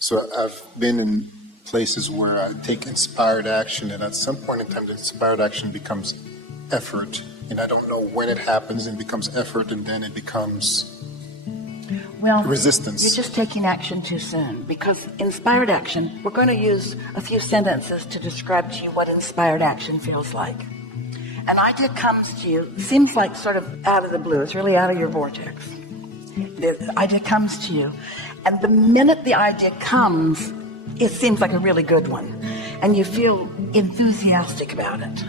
So I've been in places where I take inspired action, and at some point in time, the inspired action becomes effort. And I don't know when it happens, and it becomes effort, and then it becomes resistance. You're just taking action too soon, because inspired action, we're going to use a few sentences to describe to you what inspired action feels like. An idea comes to you, seems like sort of out of the blue. It's really out of your vortex. The idea comes to you, and the minute the idea comes, it seems like a really good one, and you feel enthusiastic about it.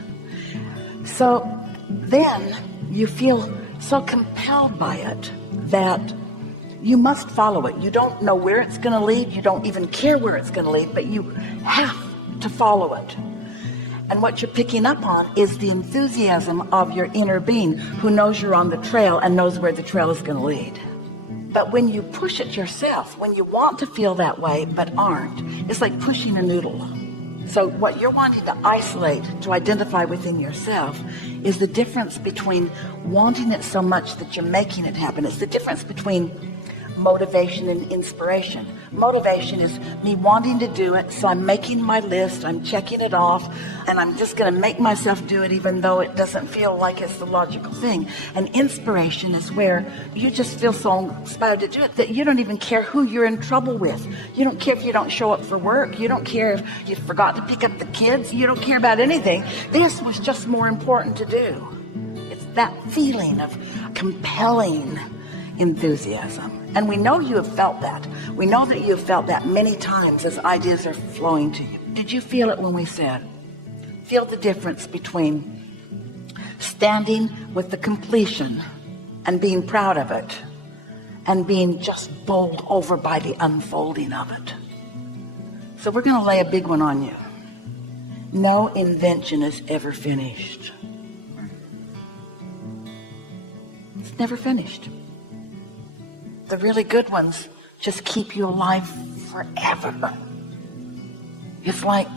So then you feel so compelled by it that you must follow it. You don't know where it's going to lead. You don't even care where it's going to lead, but you have to follow it. And what you're picking up on is the enthusiasm of your inner being, who knows you're on the trail and knows where the trail is going to lead. But when you push it yourself, when you want to feel that way but aren't, it's like pushing a noodle. So what you're wanting to isolate, to identify within yourself, is the difference between wanting it so much that you're making it happen. It's the difference between motivation and inspiration. Motivation is me wanting to do it, so I'm making my list, I'm checking it off, and I'm just going to make myself do it even though it doesn't feel like it's the logical thing. And inspiration is where you just feel so inspired to do it that you don't even care who you're in trouble with. You don't care if you don't show up for work. You don't care if you forgot to pick up the kids. You don't care about anything. This was just more important to do. It's that feeling of compelling enthusiasm. And we know you have felt that. We know that you have felt that many times as ideas are flowing to you. Did you feel it when we said, feel the difference between standing with the completion and being proud of it and being just bowled over by the unfolding of it? So we're going to lay a big one on you. No invention is ever finished. It's never finished. The really good ones just keep you alive forever. It's like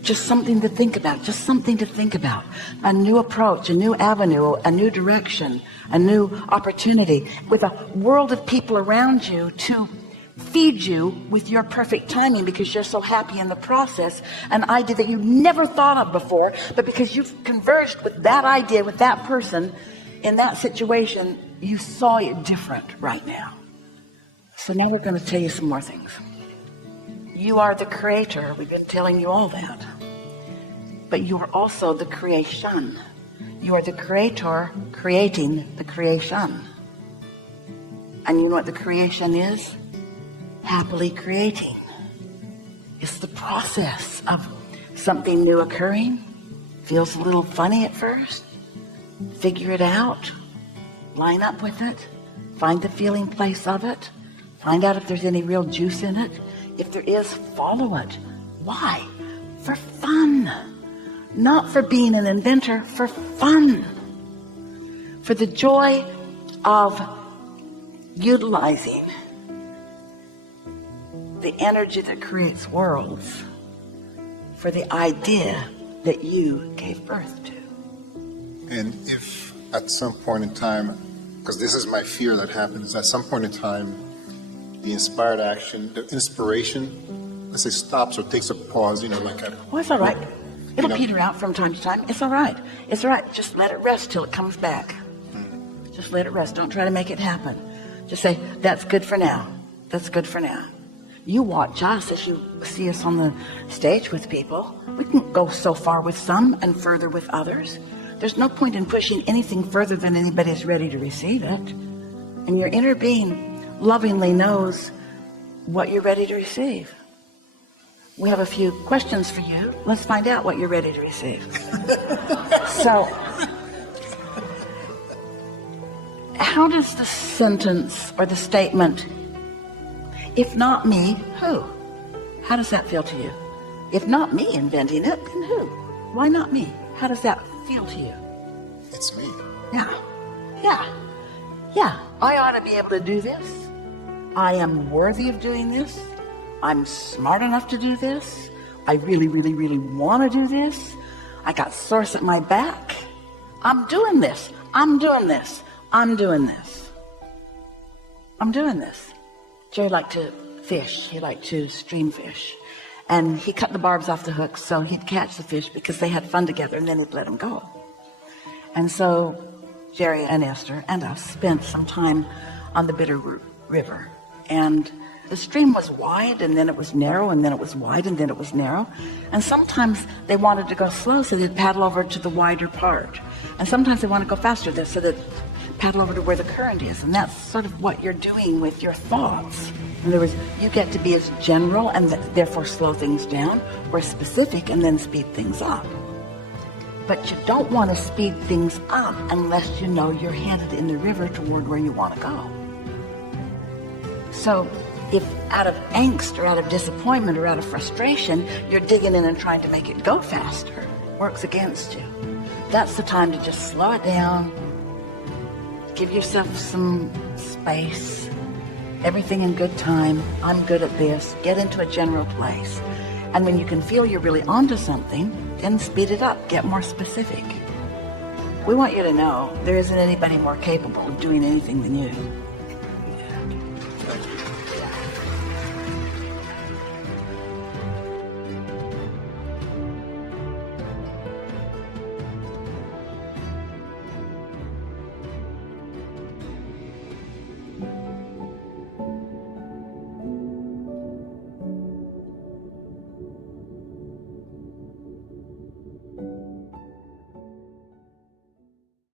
just something to think about, just something to think about. A new approach, a new avenue, a new direction, a new opportunity with a world of people around you to feed you with your perfect timing because you're so happy in the process. An idea that you never thought of before, but because you've converged with that idea, with that person, in that situation, you saw it different right now. So now we're going to tell you some more things. You are the creator. We've been telling you all that. But you are also the creation. You are the creator creating the creation. And you know what the creation is? Happily creating. It's the process of something new occurring. Feels a little funny at first. Figure it out. Line up with it. Find the feeling place of it. Find out if there's any real juice in it. If there is, follow it. Why? For fun. Not for being an inventor, for fun. For the joy of utilizing the energy that creates worlds for the idea that you gave birth to. And if at some point in time, because this is my fear that happens, at some point in time, the inspired action, the inspiration, let's say stops or takes a pause, like a... Well, it's all right. It'll peter out from time to time. It's all right. It's all right. Just let it rest till it comes back. Just let it rest. Don't try to make it happen. Just say, that's good for now. That's good for now. You watch us as you see us on the stage with people. We can go so far with some and further with others. There's no point in pushing anything further than anybody's ready to receive it. And your inner being lovingly knows what you're ready to receive. We have a few questions for you. Let's find out what you're ready to receive. So, how does the sentence or the statement, if not me, who? How does that feel to you? If not me inventing it, then who? Why not me? How does that feel to you? It's me. Yeah. I ought to be able to do this. I am worthy of doing this. I'm smart enough to do this. I really, really, really want to do this. I got source at my back. I'm doing this. I'm doing this. I'm doing this. I'm doing this. Jerry like to fish. He liked to stream fish. And he cut the barbs off the hooks so he'd catch the fish because they had fun together, and then he'd let them go. And so Jerry and Esther and us spent some time on the Bitter River. And the stream was wide, and then it was narrow, and then it was wide, and then it was narrow. And sometimes they wanted to go slow, so they'd paddle over to the wider part. And sometimes they want to go faster, so they'd paddle over to where the current is. And that's sort of what you're doing with your thoughts. In other words, you get to be as general and therefore slow things down, or specific and then speed things up. But you don't want to speed things up unless you know you're headed in the river toward where you want to go. So if out of angst or out of disappointment or out of frustration, you're digging in and trying to make it go faster, works against you. That's the time to just slow it down, give yourself some space, everything in good time. I'm good at this. Get into a general place. And when you can feel you're really onto something, then speed it up, get more specific. We want you to know there isn't anybody more capable of doing anything than you.